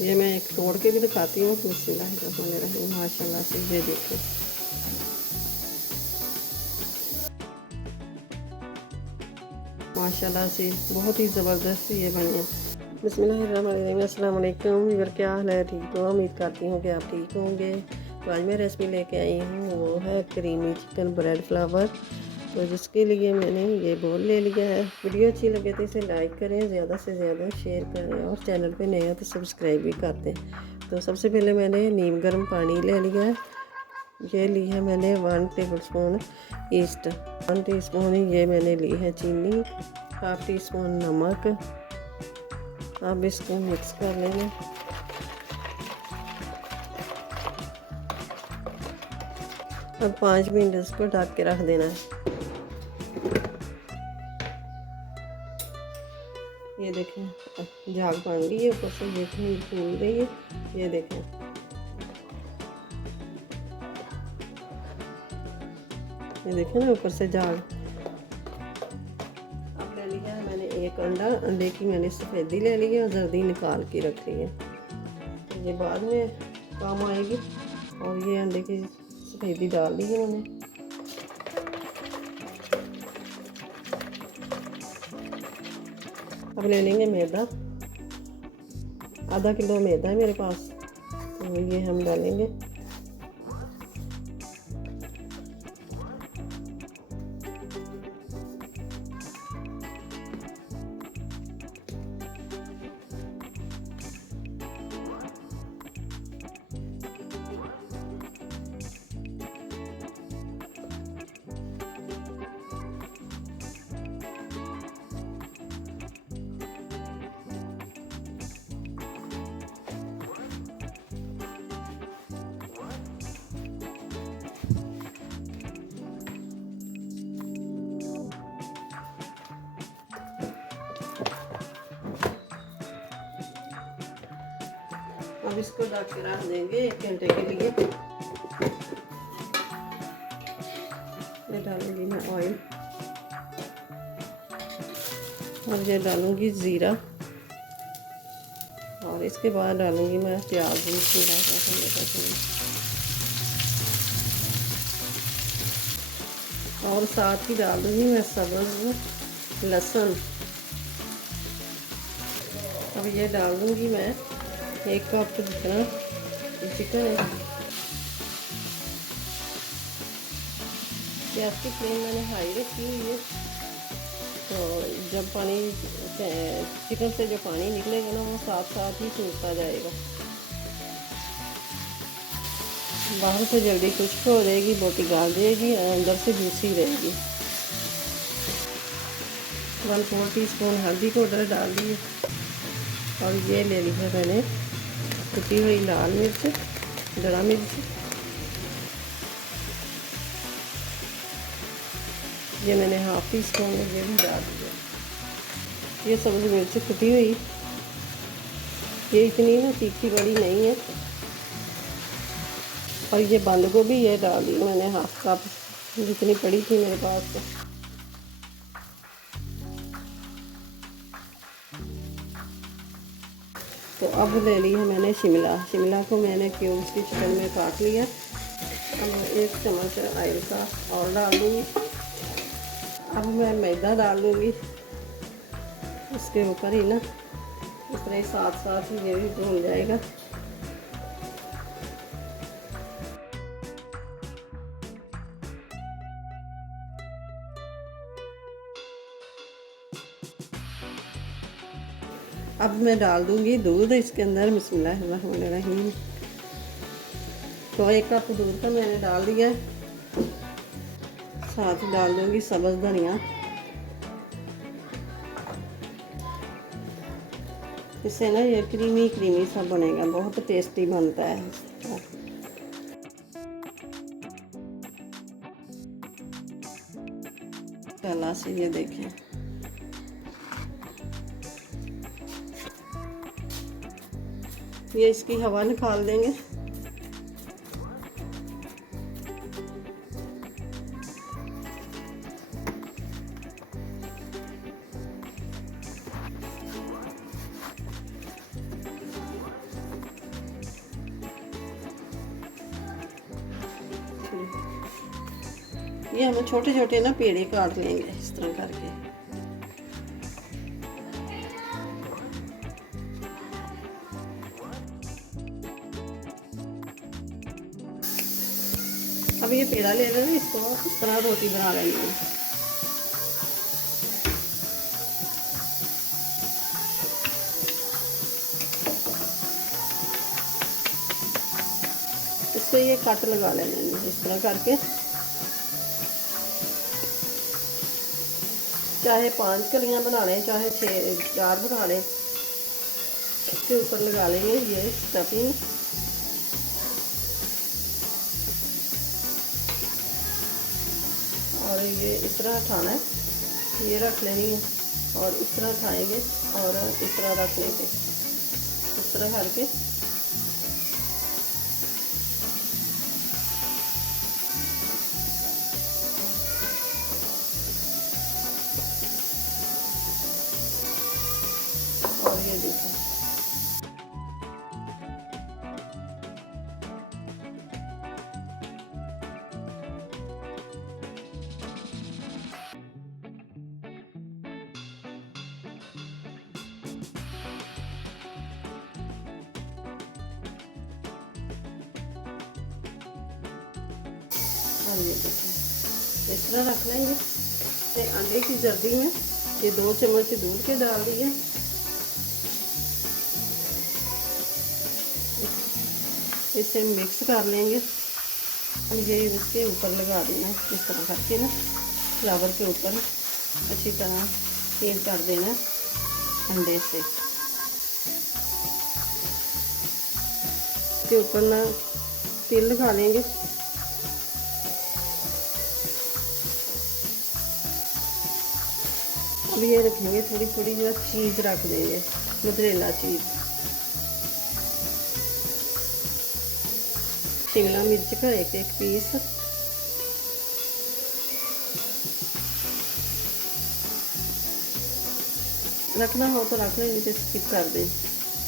ये मैं एक तोड़ के भी दिखाती हूँ। बिस्मिल्लाहिर्रहमानिर्रहीम। माशाल्लाह से ये देखें, माशाल्लाह से बहुत ही ज़बरदस्त ये बनी है। बिस्मिल्लाहिर्रहमानिर्रहीम। अस्सलाम वालेकुम व्यूअर, क्या हाल है? ठीक हो? उम्मीद करती हूँ कि आप ठीक होंगे। तो आज मैं रेसिपी लेके आई हूँ, वो है क्रीमी चिकन ब्रेड फ्लावर। तो जिसके लिए मैंने ये बोल ले लिया है। वीडियो अच्छी लगे तो इसे लाइक करें, ज़्यादा से ज़्यादा शेयर करें, और चैनल पे नया तो सब्सक्राइब भी कर दें। तो सबसे पहले मैंने नीम गर्म पानी ले लिया है। ये ली है मैंने 1 टेबलस्पून ईस्ट, 1 टीस्पून ये मैंने ली है चीनी, 1/2 टीस्पून नमक। अब इसको मिक्स कर लेंगे। अब 5 मिनट इसको ढक के रख देना है। ये देखें झाग बन रही है, ऊपर से ये खमीर फूल रही है। ये देखें, ये देखें ना ऊपर से झाग। अब ले लिया है मैंने एक अंडा। अंडे की मैंने सफ़ेदी ले ली है और जर्दी निकाल के रखी है, तो ये बाद में काम आएगी। और ये अंडे की सफ़ेदी डाल दी है मैंने। अब ले लेंगे मैदा। आधा किलो मैदा है मेरे पास, तो ये हम डालेंगे। अब इसको ढक के रख देंगे 1 घंटे के लिए। ये डालूंगी मैं ऑयल, और ये डालूंगी ज़ीरा, और इसके बाद डालूंगी मैं प्याज। और साथ ही डाल दूंगी मैं सब्ज़ लहसुन। अब ये डाल दूंगी मैं 1 कप जितना चिकन है। गैस की फ्लेम मैंने हाई रखी हुई है। तो जब पानी चिकन से जो पानी निकलेगा ना, वो साथ साथ ही सूखता जाएगा। बाहर से जल्दी खुश्क हो जाएगी, बोटी गाल जाएगी, अंदर से जूसी रहेगी। 1/4 टीस्पून हल्दी पाउडर डाल दी। और ये ले ली है मैंने कुटी हुई लाल मिर्च, जड़ा मिर्च। ये मैंने 1/2 टीस्पून ये भी डाल दिया। ये सब्ज़ मिर्च कुटी हुई, ये इतनी ना तीखी बड़ी नहीं है। और ये बंद गोभी ये डाल दी मैंने 1/2 कप, जितनी पड़ी थी मेरे पास। तो अब ले ली है मैंने शिमला को मैंने क्यूब्स की शक्ल में काट लिया। अब 1 चम्मच ऑयल का और डाल दूँगी। अब मैं मैदा डाल दूँगी इसके ऊपर ही ना, इस तरह साथ साथ ही ये भी भून जाएगा। अब मैं डाल दूँगी दूध इसके अंदर। बिस्मिल्लाहिर्रहमानिर्रहीम। तो 1 कप दूध का मैंने डाल दिया। साथ ही डाल दूँगी सब्ज़ धनिया। इससे ना ये क्रीमी क्रीमी सा बनेगा, बहुत टेस्टी बनता है। पहला से ये देखें, ये इसकी हवा निकाल देंगे। ये हम छोटे छोटे ना पेड़े काट लेंगे इस तरह करके। अब ये पेड़ा ले लेना, इसको इस तरह रोटी बना लेनी है। इसको ये कट लगा लेना है इस तरह करके। चाहे 5 कलियां बना लें, चाहे 4 बना लें, इसके ऊपर लगा लेंगे ये स्टफिंग। और ये इस तरह खाना है, ये रख लेनी है और इस तरह खाएंगे और इस तरह रख लेंगे, इस तरह करके। और ये देखो और ये देखो इस तरह रख लेंगे। तो अंडे की जर्दी में ये 2 चम्मच दूध के डाल दिए, इसे मिक्स कर लेंगे। हम ये इसके ऊपर लगा देना इस तरह करके ना, फ्लावर के ऊपर अच्छी तरह सील कर देना अंडे से। इसके ऊपर ना तेल लगा लेंगे। अब ये रखेंगे थोड़ी थोड़ी जो चीज़ रख देंगे, मोज़रेला चीज़। शिमला मिर्च का एक पीस, रखना हो तो रख लें, नहीं तो स्किप कर दें।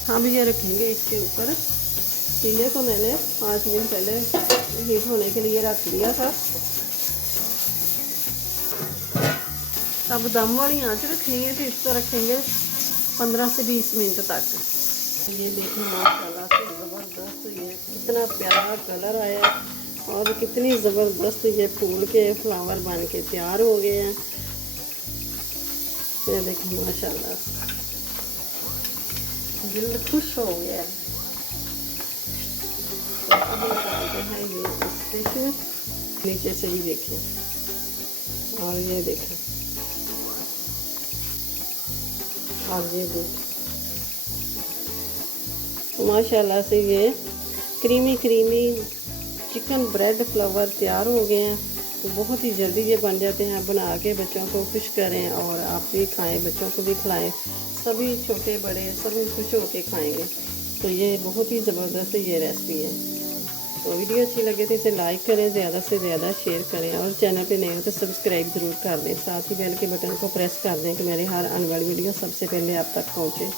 हम ये रखेंगे इसके ऊपर। चीले को मैंने 5 मिनट पहले हीट होने के लिए रख दिया था। अब दम वाली आंच रखेंगे, तो इसको रखेंगे 15 से 20 मिनट तक। ये देखिए माशाल्लाह से ज़बरदस्त, ये कितना प्यारा कलर आया और कितनी ज़बरदस्त ये फूल के फ्लावर बन के तैयार हो गए हैं। ये देखिए माशाल्लाह दिल खुश हो गया है। तो अब डालते हैं ये इस डिश में, नीचे से भी देखें और ये देखें और ये देखें माशाल्लाह से ये क्रीमी चिकन ब्रेड फ्लावर तैयार हो गए हैं। तो बहुत ही जल्दी ये बन जाते हैं। बना के बच्चों को खुश करें और आप भी खाएं, बच्चों को भी खिलाएं, सभी छोटे बड़े सभी खुश होके खाएंगे। तो ये बहुत ही ज़बरदस्त ये रेसिपी है। तो वीडियो अच्छी लगे तो इसे लाइक करें, ज़्यादा से ज़्यादा शेयर करें और चैनल पे नए हो तो सब्सक्राइब ज़रूर कर दें। साथ ही बेल के बटन को प्रेस कर दें कि मेरे हर आने वाली वीडियो सबसे पहले आप तक पहुँचे।